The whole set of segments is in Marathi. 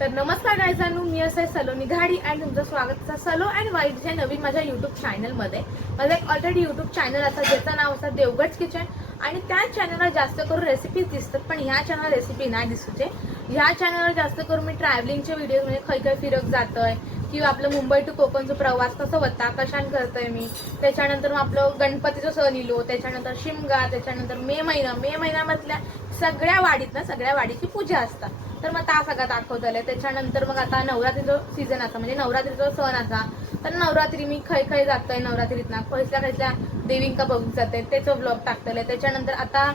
तर नमस्कार गायजांनो, मी आहे सलोनी घाडी आणि तुमचं स्वागत आहे सलो अँड वाईटच्या नवीन माझ्या यूट्यूब चॅनलमध्ये. माझं एक ऑलरेडी यूट्यूब चॅनल असं ज्याचं नाव असं देवगड्स किचन आणि त्या चॅनलला जास्त करून रेसिपीज दिसतात, पण ह्या चॅनलला रेसिपी नाही दिसूचे. ह्या चॅनलवर जास्त करून मी ट्रॅव्हलिंगचे व्हिडिओ म्हणजे खै खै फिरत जातोय किंवा आपलं मुंबई टू कोकणचा प्रवास कसं होता कशाने करतोय मी, त्याच्यानंतर मग आपलं गणपतीचं सण इलो, त्याच्यानंतर शिमगा, त्याच्यानंतर मे महिन्यामधल्या सगळ्या वाडीत ना सगळ्या वाडीची पूजा असतात. तर मग त्या सगळं दाखवतले. त्याच्यानंतर मग आता नवरात्रीचा सीझन असा म्हणजे नवरात्रीचा सण असा, तर नवरात्री मी खै खै जातोय नवरात्रीत ना खयसल्या देवींका बघून जाते त्याचं ब्लॉग टाकतले. त्याच्यानंतर आता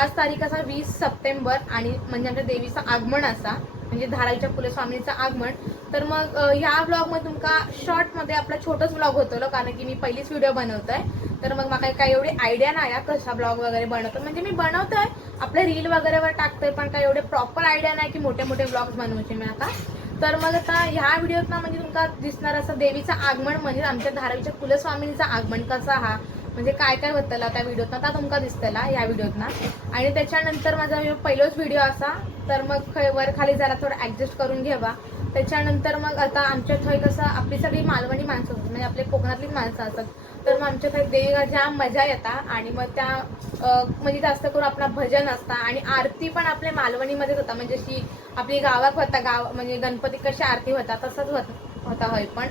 आज तारीख असा 20 सप्टेंबर आणि म्हणजे आमच्या देवीचं आगमन असा म्हणजे धाराईच्या फुले स्वामींचं आगमन. तर मग ह्या ब्लॉग मध्ये तुमका शॉर्ट मध्ये आपला छोटच ब्लॉग होतो, कारण की मी पहिलीच व्हिडिओ बनवतोय. तर मग मला काही एवढी आयडिया नाही कसा ब्लॉग वगैरे बनवतो, म्हणजे मी बनवतोय आपले रील वगैरेवर टाकतोय, पण काही एवढे प्रॉपर आयडिया नाही की मोठे मोठे ब्लॉग्स बनवायचे मी आता. तर मग आता ह्या व्हिडिओत ना म्हणजे तुमका दिसणार असं देवीचं आगमन म्हणजे आमच्या धारावीच्या कुलस्वामींचं आगमन कसा हा म्हणजे काय काय होतं त्या व्हिडिओत ना तुमका दिसतला ह्या व्हिडिओत ना. आणि त्याच्यानंतर माझा पहिलाच व्हिडिओ असा, तर मग वर खाली जरा थोडं ऍडजस्ट करून घ्यावा. त्याच्यानंतर मग आता आमच्या थंय कसं आपली सगळी मालवणी माणसं असतात म्हणजे आपले कोकणातलीच माणसं असतात. तर मग आमच्या थंय देवीला जाम मजा येतात आणि मग त्या म्हणजे जास्त करून आपला भजन असता आणि आरती पण आपल्या मालवणीमध्येच होता, म्हणजे अशी आपली गावात होता गाव म्हणजे गणपती कशी आरती होता तसंच होता होय पण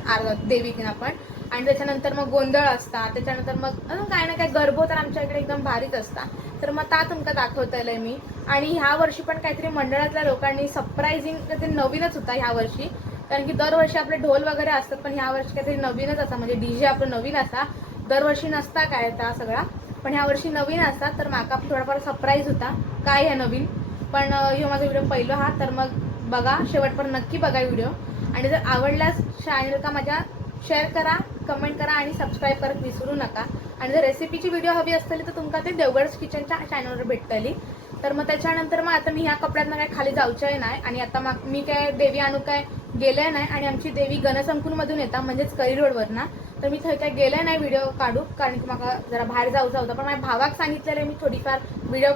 देवीना पण. आणि त्याच्यानंतर मग गोंधळ असता, त्याच्यानंतर मग काय ना काय गरबो तर आमच्या इकडे एकदम भारीच असता. तर मग ता तुमका दाखवतलंय मी. आणि ह्या वर्षी पण काहीतरी मंडळातल्या लोकांनी सरप्राइझिंग काहीतरी नवीनच होता ह्या वर्षी, कारण की दरवर्षी आपले ढोल वगैरे असतात, पण ह्या वर्षी काहीतरी नवीनच असा म्हणजे डीजे आपलं नवीन असा. दरवर्षी नसता काय त्या सगळा, पण ह्या वर्षी नवीन असतात. तर माका थोडाफार सरप्राईज होता काय ह्या नवीन. पण ह्यो माझा व्हिडिओ पहिला हा, तर मग बघा शेवटपर्यंत नक्की बघा व्हिडिओ. आणि जर आवडल्यास चॅनल का माझ्या शेअर करा, कमेंट करा आणि सबस्क्राईब करत विसरू नका. आणि जर रेसिपीची व्हिडिओ हवी असतील तर तुमका ते देवगड्स किचनच्या चॅनलवर भेटतली. तर मग त्याच्यानंतर मग आता मी ह्या कपड्यातनं काय खाली जाऊचे नाही आणि आता मग मी काय देवी आणू काय गेले नाही. आणि आमची देवी गणसंकुलमधून येतात म्हणजेच करी रोडवर ना, तर मी थंय काय गेले नाही व्हिडिओ काढू, कारण की मला जरा बाहेर जाऊचा होता. पण माझ्या भावाक सांगितलेलं मी थोडीफार व्हिडिओ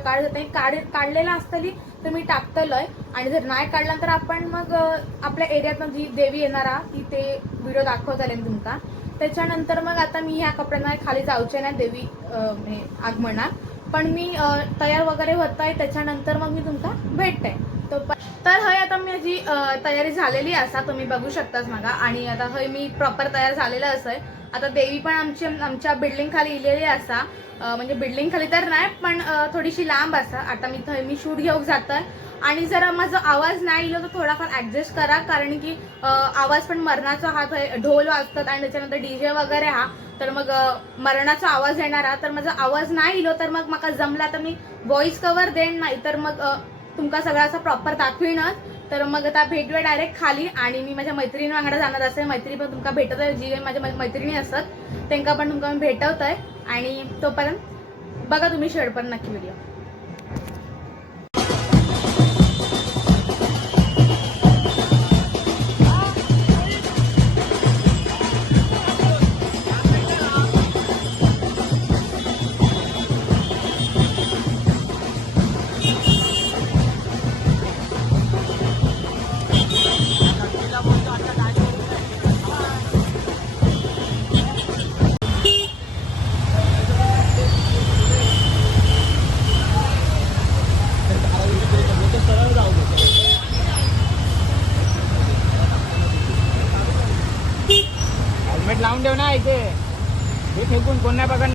काढलेला असतली तर मी टाकतलोय. आणि जर नाही काढला तर आपण मग आपल्या एरियातनं जी देवी येणार ती ते व्हिडिओ दाखवतले तुमका. त्याच्यानंतर मग आता मी ह्या कपड्यांना खाली जाऊचे नाही देवी आगमनात, पण मी तयार वगैरे होत आहे. त्याच्यानंतर मग मी तुमका भेटते. तर हय आता माझी तयारी झालेली असा तुम्ही बघू शकताच मागा. आणि आता हय मी प्रॉपर तयार झालेलं असं आहे. आता देवी पण आमच्या बिल्डिंग खाली इलेली असा, म्हणजे बिल्डिंग खाली तर नाही पण थोडीशी लांब असा. आता मी शूट घेऊन जातोय आणि जरा माझा आवाज नाही इलो तर थोडाफार ऍडजस्ट करा, कारण की आवाज पण मरणाचा हा ढोल वाजतात आणि त्याच्यानंतर डीजे वगैरे हा, तर मग मरणाचा आवाज येणार हा. तर माझा आवाज नाही इलो तर मग मला जमला तर मी व्हॉइस कव्हर देईन, नाही तर मग तुमका सगळं असं प्रॉपर दाखवीनच. तर मग आता भेटूया डायरेक्ट खाली. आणि मी माझ्या मैत्रिणी वांगडा जाणार असेल, मैत्रिणी पण तुमका भेटत आहे, जी माझ्या मैत्रिणी असतात त्यांना पण तुमका मी भेटवत आहे. आणि तोपर्यंत बघा तुम्ही शेवटपर्यंत नक्की व्हिडिओ. हेल्मेट लावून ठेव ना इथे, हे फेकून कोण नाही बघा.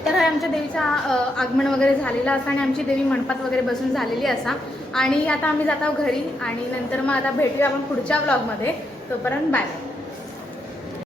तर आमच्या देवीचा आगमन वगैरे झालेला असा आणि आमची देवी मंडपात वगैरे बसून झालेली असा आणि आता आम्ही जातो घरी आणि नंतर मग आता भेटूया आपण पुढच्या व्लॉगमध्ये. तोपर्यंत बाय.